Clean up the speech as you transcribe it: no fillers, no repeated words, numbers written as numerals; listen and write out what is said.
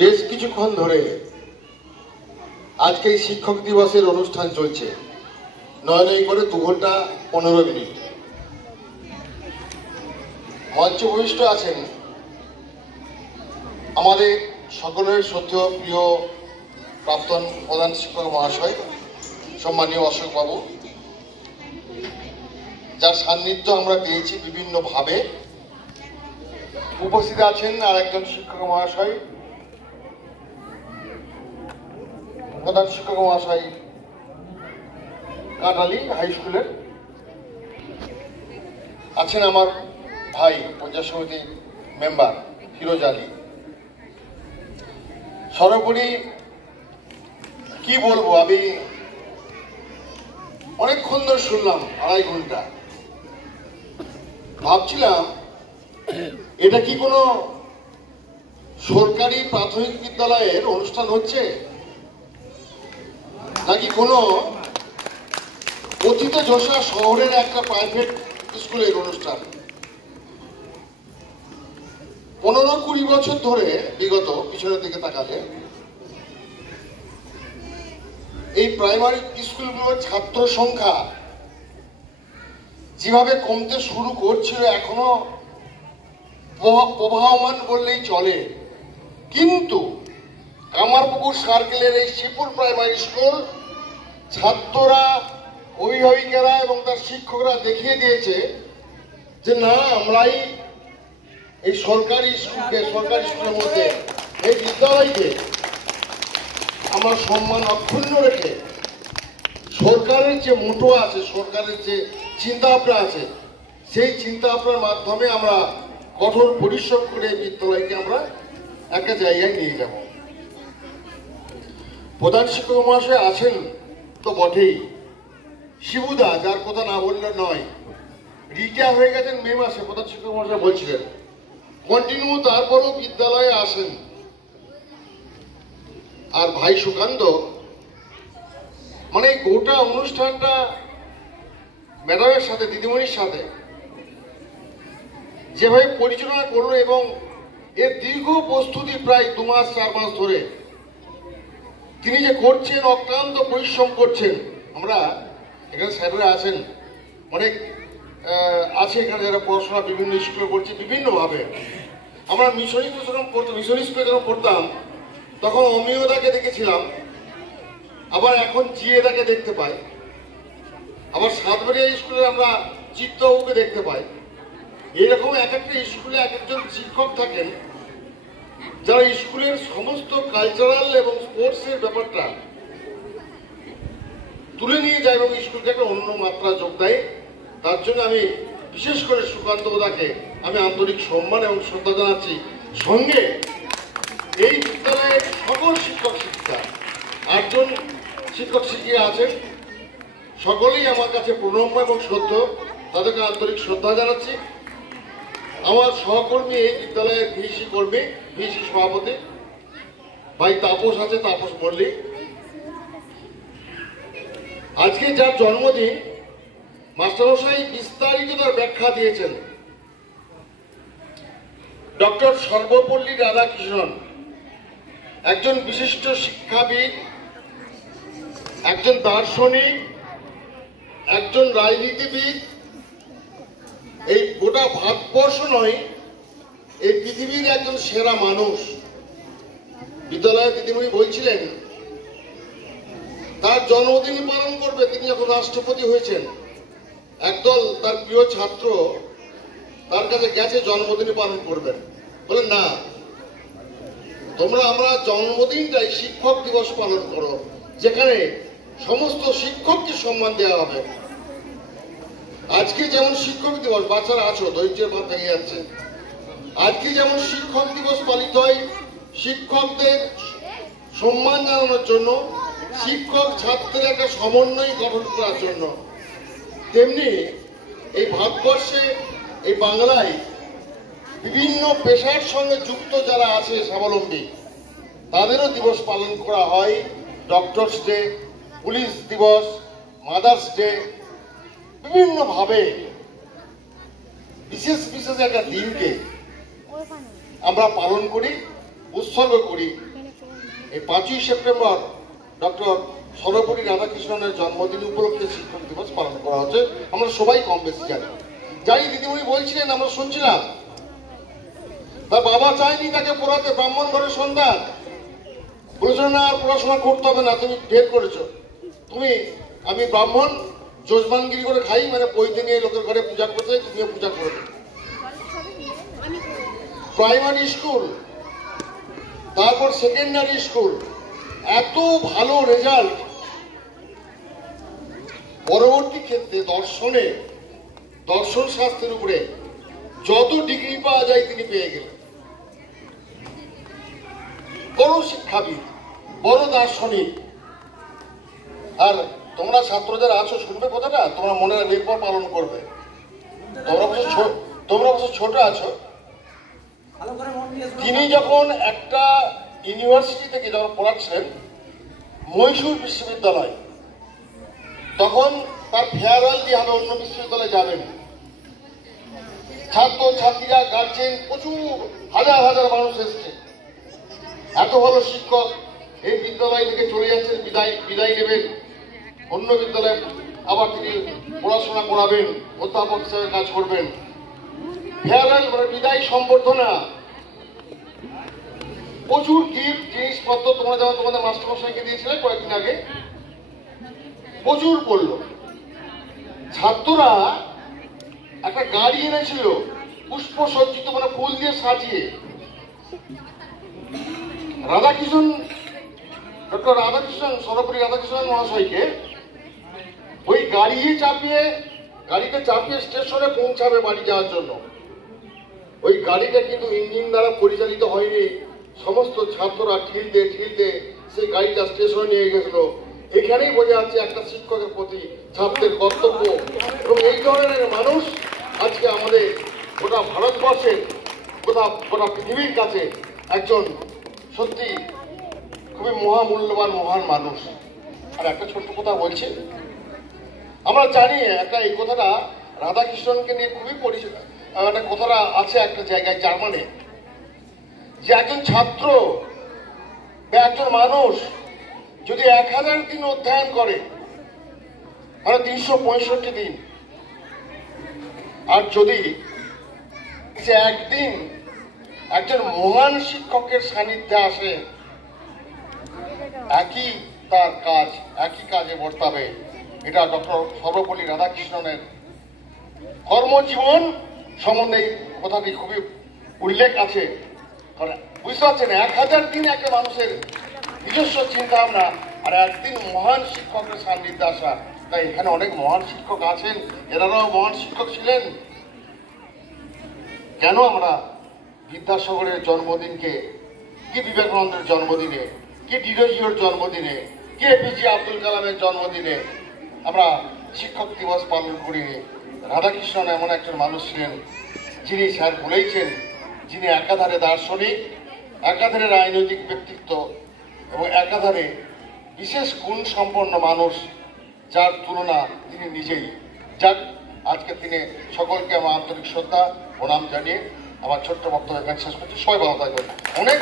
বেশ কিছুক্ষণ ধরে আজকে এই শিক্ষক দিবসের অনুষ্ঠান চলছে। নয় নয় করে 2 ঘন্টা 15 মিনিট। মঞ্চে উপবিষ্ট আছেন আমাদের সকলের শ্রদ্ধেয় প্রিয় প্রাক্তন প্রধান শিক্ষক মহাশয় সম্মানীয় অশোক বাবু, যার সান্নিধ্য আমরা পেয়েছি বিভিন্নভাবে। উপস্থিত আছেন আর একজন শিক্ষক মহাশয়, প্রধান শিক্ষক মহাশয় কাটালি হাই স্কুলের। আছেন আমার ভাই পঞ্চায়েত সমিতির মেম্বার ফিরোজ আলী। সর্বোপরি কি বলবো, আমি অনেকক্ষণ ধরে শুনলাম, 2.5 ঘন্টা। ভাবছিলাম এটা কি কোনো সরকারি প্রাথমিক বিদ্যালয়ের অনুষ্ঠান হচ্ছে, নাকি কোনো কথিত যশা শহরের একটা প্রাইভেট স্কুলের অনুষ্ঠান। 15-20 বছর ধরে বিগত পিছনের দিকে তাকালে এই প্রাইমারি স্কুলগুলোর ছাত্র সংখ্যা যেভাবে কমতে শুরু করছিল এখনো প্রবাহমান বললেই চলে। কিন্তু কামারপুকুর সার্কেলের এই শিবপুর প্রাইমারি স্কুল ছাত্ররা, অভিভাবিকেরা এবং তার শিক্ষকরা দেখিয়ে দিয়েছে যে না, আমরাই এই সরকারি স্কুলের মধ্যে এই বিদ্যালয়কে আমরা সম্মান অক্ষুণ্ণ রেখে সরকারের যে মোটো আছে, সরকারের যে চিন্তা ভাবনা আছে, সেই চিন্তা ভাবনার মাধ্যমে আমরা কঠোর পরিশ্রম করে বিদ্যালয়কে আমরা একটা জায়গায় নিয়ে যাব। প্রধান শিক্ষক মহাশয় আছেন তো বটেই, শিবুদা, যার কথা না বললে নয়, রিটায়ার হয়ে গেছেন মে মাসে, প্রধান শিক্ষক মহাশয় বলছিলেন কন্টিনিউ, তারপরও বিদ্যালয়ে আসেন। আর ভাই সুকান্ত, মানে গোটা অনুষ্ঠানটা ম্যাডামের সাথে, দিদিমণির সাথে যেভাবে পরিচালনা করলো এবং এর দীর্ঘ প্রস্তুতি প্রায় 2 মাস 4 মাস ধরে তিনি যে করছেন, অক্লান্ত পরিশ্রম করছেন। আমরা এখানে স্যাররা আছেন, অনেক আছে এখানে যারা পড়াশোনা বিভিন্ন স্কুলে পড়ছে বিভিন্নভাবে। আমরা মিশনারি স্কুলে যখন পড়তাম তখন অমিয়দাকে দেখেছিলাম, আবার এখন জিএদাকে দেখতে পাই, আবার সাতবাড়িয়া স্কুলে আমরা চিত্তবাবুকে দেখতে পাই। এইরকম এক একটা স্কুলে এক একজন শিক্ষক থাকেন যারা স্কুলের সমস্ত কালচারাল এবং স্পোর্টসের ব্যাপারটা তুলে নিয়ে যায় এবং স্কুলকে একটা অন্য মাত্রা যোগ দেয়। তার জন্য আমি বিশেষ করে সুকান্ত দাকে আমি আন্তরিক সম্মান এবং শ্রদ্ধা জানাচ্ছি। সঙ্গে এই বিদ্যালয়ের সকল শিক্ষক শিক্ষিকা, 8 জন শিক্ষক শিক্ষিকা আছেন, সকলেই আমার কাছে প্রণম্য এবং শ্রদ্ধা, তাদেরকে আন্তরিক শ্রদ্ধা জানাচ্ছি। আমার সহকর্মী এই বিদ্যালয়ের ভিসি কর্মী, ভিসি সভাপতি ভাই তাপস আছে, তাপস মল্লিক। আজকে যার জন্মদিন, মাস্টারমশাই বিস্তারিত তার ব্যাখ্যা দিয়েছেন। ডক্টর সর্বপল্লী রাধাকৃষ্ণন একজন বিশিষ্ট শিক্ষাবিদ, একজন দার্শনিক, একজন রাজনীতিবিদ। এই গোটা ভারতবর্ষ নয়, এই পৃথিবীর একজন সেরা মানুষ। বিদ্যালয়ে দিদিমণি বলছিলেন তার জন্মদিন পালন করবে তিনি যখন রাষ্ট্রপতি হয়েছেন। একদল তার প্রিয় ছাত্র তার কাছে গেছে জন্মদিন পালন করবেন, বলেন না, আমরা জন্মদিনটাই শিক্ষক দিবস পালন করো, যেখানে সমস্ত শিক্ষককে সম্মান দেওয়া হবে। আজকে যেমন শিক্ষক দিবস, বাচ্চারা আছো, ধৈর্যের ভাব ভেঙে যাচ্ছে। আজকে যেমন শিক্ষক দিবস পালিত হয় শিক্ষকদের সম্মান জানানোর জন্য, শিক্ষক ছাত্রের একটা সমন্বয় গঠন করার জন্য, তেমনি এই ভারতবর্ষে, এই বাংলায় বিভিন্ন পেশার সঙ্গে যুক্ত যারা আছে স্বাবলম্বী, তাদেরও দিবস পালন করা হয়। ডক্টরস ডে, পুলিশ দিবস, মাদার্স ডে, বিভিন্নভাবে বিশেষ বিশেষ একটা দিনকে আমরা পালন করি। উৎসর্গ করি। এই 5ই সেপ্টেম্বর ডক্টর সর্বপল্লী রাধাকৃষ্ণনের জন্মদিন উপলক্ষে শিক্ষক দিবস পালন করা হচ্ছে। আমরা সবাই কম বেশি জানি। দিদিমণি বলছিলেন, আমরা শুনছিলাম, তার বাবা চায়নি তাকে পড়াতে, ব্রাহ্মণ ঘরের সন্তান, বলেছিল না আর পড়াশোনা করতে হবে না, তুমি ঢের করেছো, আমি ব্রাহ্মণ যজমানগিরি করে খাই, মানে পৈতে নিয়ে লোকের ঘরে পূজা করতে, তুমিও পূজা করে দেবে। প্রাইমারি স্কুল, তারপর সেকেন্ডারি স্কুল, এত ভালো রেজাল্ট, পরবর্তী ক্ষেত্রে দর্শন শাস্ত্রের উপরে যত ডিগ্রি পাওয়া যায় তিনি পেয়ে গেলেন। বড় শিক্ষাবিদ, বড় দার্শনিক। আর তোমরা ছাত্র যারা আছো, শুনবে কথাটা, তোমরা মনে রেখে পালন করবে। তোমরা অবশ্য ছোট আছো। তিনি যখন একটা ইউনিভার্সিটি থেকে যখন পড়াচ্ছিলেন, মহীশূর বিশ্ববিদ্যালয়, তখন তার ফেয়ারওয়েল দিয়ে হবে, অন্য বিশ্ববিদ্যালয়ে যাবেন। ছাত্র ছাত্রীরা, গার্জেন, প্রচুর হাজার হাজার মানুষ এসছে। এত ভালো শিক্ষক এই বিদ্যালয় থেকে চলে যাচ্ছেন, বিদায় নেবেন, অন্য বিদ্যালয়ে আবার তিনি পড়াশোনা করাবেন, অধ্যাপক হিসেবে কাজ করবেন। ফেয়ারওয়েল মানে বিদায় সম্বর্ধনা, প্রচুর গিফট, জিনিসপত্র, তোমরা যেমন তোমাদের মাস্টারমশাইকে দিয়েছিলে কয়েকদিন আগে, প্রচুর পড়লো। ছাত্ররা একটা গাড়ি এনেছিল পুষ্প সজ্জিত, মানে ফুল দিয়ে সাজিয়ে। ডক্টর রাধাকৃষ্ণন, সর্বপল্লী রাধাকৃষ্ণন মহাশয়কে ওই গাড়িতে চাপিয়ে স্টেশনে পৌঁছাবে বাড়ি যাওয়ার জন্য। ওই গাড়িটা কিন্তু ইঞ্জিন দ্বারা পরিচালিত হয়নি, সমস্ত ছাত্ররা ঠেলতে সেই গাড়িটা স্টেশনে নিয়ে গেছিল। এখানেই বোঝা যাচ্ছে একটা শিক্ষকের প্রতি ছাত্রের কর্তব্য। এবং এই ধরনের মানুষ আজকে আমাদের গোটা ভারতবর্ষের, গোটা পৃথিবীর কাছে একজন সত্যি খুবই মহামূল্যবান মহান মানুষ। আর একটা ছোট্ট কথা বলছি, আমরা জানি এই কথাটা রাধাকৃষ্ণনকে নিয়ে খুবই পরিচিত। একটা কথাটা আছে একটা জায়গায়, জার্মানে, যে একজন ছাত্র বা একজন মানুষ যদি 1000 দিন অধ্যয়ন করে, মানে 365 দিন, আর যদি সে একদিন একজন মহান শিক্ষকের সান্নিধ্যে আসে, একই তার কাজ, একই কাজে বর্তাবে। এটা ডক্টর সর্বপল্লী রাধাকৃষ্ণনের কর্মজীবন সম্বন্ধে কথাটি খুবই উল্লেখ আছে। বুঝতে পারছেন, 1000 দিন একটা মানুষের নিজস্ব চিন্তা ভাবনা, আর একদিন মহান শিক্ষকের সান্নিধ্যে আসা। তাই এখানে অনেক মহান শিক্ষক আছেন, এনারাও মহান শিক্ষক ছিলেন। কেন আমরা বিদ্যাসাগরের জন্মদিনকে, কি বিবেকানন্দের জন্মদিনে, কি ডিরোজিওর জন্মদিনে, কি এপিজে আব্দুল কালামের জন্মদিনে আমরা শিক্ষক দিবস পালন করিনি? রাধাকৃষ্ণন এমন একজন মানুষ ছিলেন, যিনি স্যার বলেইছেন, যিনি একাধারে দার্শনিক, একাধারে রাজনৈতিক ব্যক্তিত্ব এবং একাধারে বিশেষ গুণ সম্পন্ন মানুষ, যার তুলনা তিনি নিজেই। যাক, আজকে তিনি সকলকে আমার আন্তরিক শ্রদ্ধা প্রণাম জানিয়ে আমার ছোট্ট বক্তব্য এখানে শেষ করছি। সবাই ভালো থাকবেন। অনেক